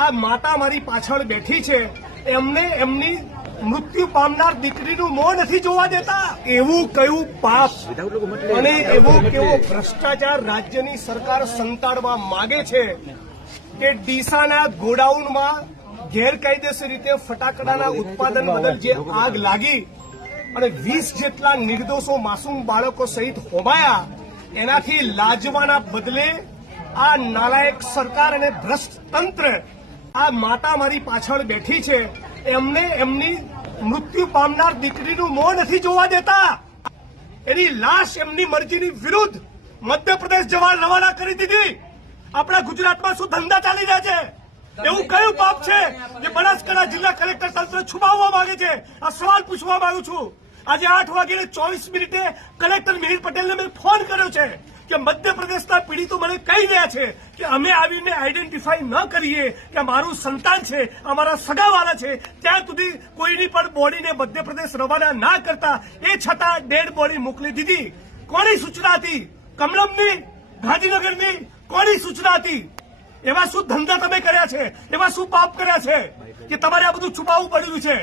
આ માતા મારી પાછળ બેઠી છે, એમને એમની મૃત્યુ પામનાર દીકરીનું મોં નથી જોવા દેતા. એવું કયું પાપ અને એવો કેવો ભ્રષ્ટાચાર રાજ્યની સરકાર સંતાડવા માંગે છે કે ડીસાના ગોડાઉનમાં ગેરકાયદેસર રીતે ફટાકડાના ઉત્પાદન બદલ જે આગ લાગી અને 20 જેટલા નિર્દોષો માસૂમ બાળકો સહિત હોમાયા, એનાથી લાજવાના બદલે આ નાલાયક સરકાર અને ભ્રષ્ટ તંત્ર આ માતા મારી પાછળ બેઠી છે, એમને એમની મૃત્યુ પામનાર દીકરીનું મોં નથી જોવા દેતા. એની લાશ એમની મરજીની વિરુદ્ધ મધ્યપ્રદેશ જવા રવાના કરી દીધી. આપણા ગુજરાતમાં શું ધંધા ચાલી રહ્યા છે? એવું કયું પાપ છે જે બનાસકાંઠા જિલ્લા કલેક્ટર તંત્ર છુપાવવા માંગે છે? આ સવાલ પૂછવા માંગુ છું. આજે 8:24 કલેક્ટર મિહિર પટેલને મેં ફોન કર્યો છે કે મધ્યપ્રદેશના પીડિતો મને કહી રહ્યા છે કે અમે આવીને આઈડેન્ટિફાઈ ન કરીએ કે મારું સંતાન છે, અમારા સગાવાળા છે, ત્યાં સુધી કોઈની પણ બોડીને મધ્યપ્રદેશ રવાના ના કરતા એ છતાં ડેડ બોડી મોકલી દીધી. કોની સૂચના હતી? કમલમની, ગાંધીનગરની કોની સૂચના હતી? એવા શું ધંધા તમે કર્યા છે? એવા શું પાપ કર્યા છે કે તમારે આ બધું છુપાવવું પડ્યું છે?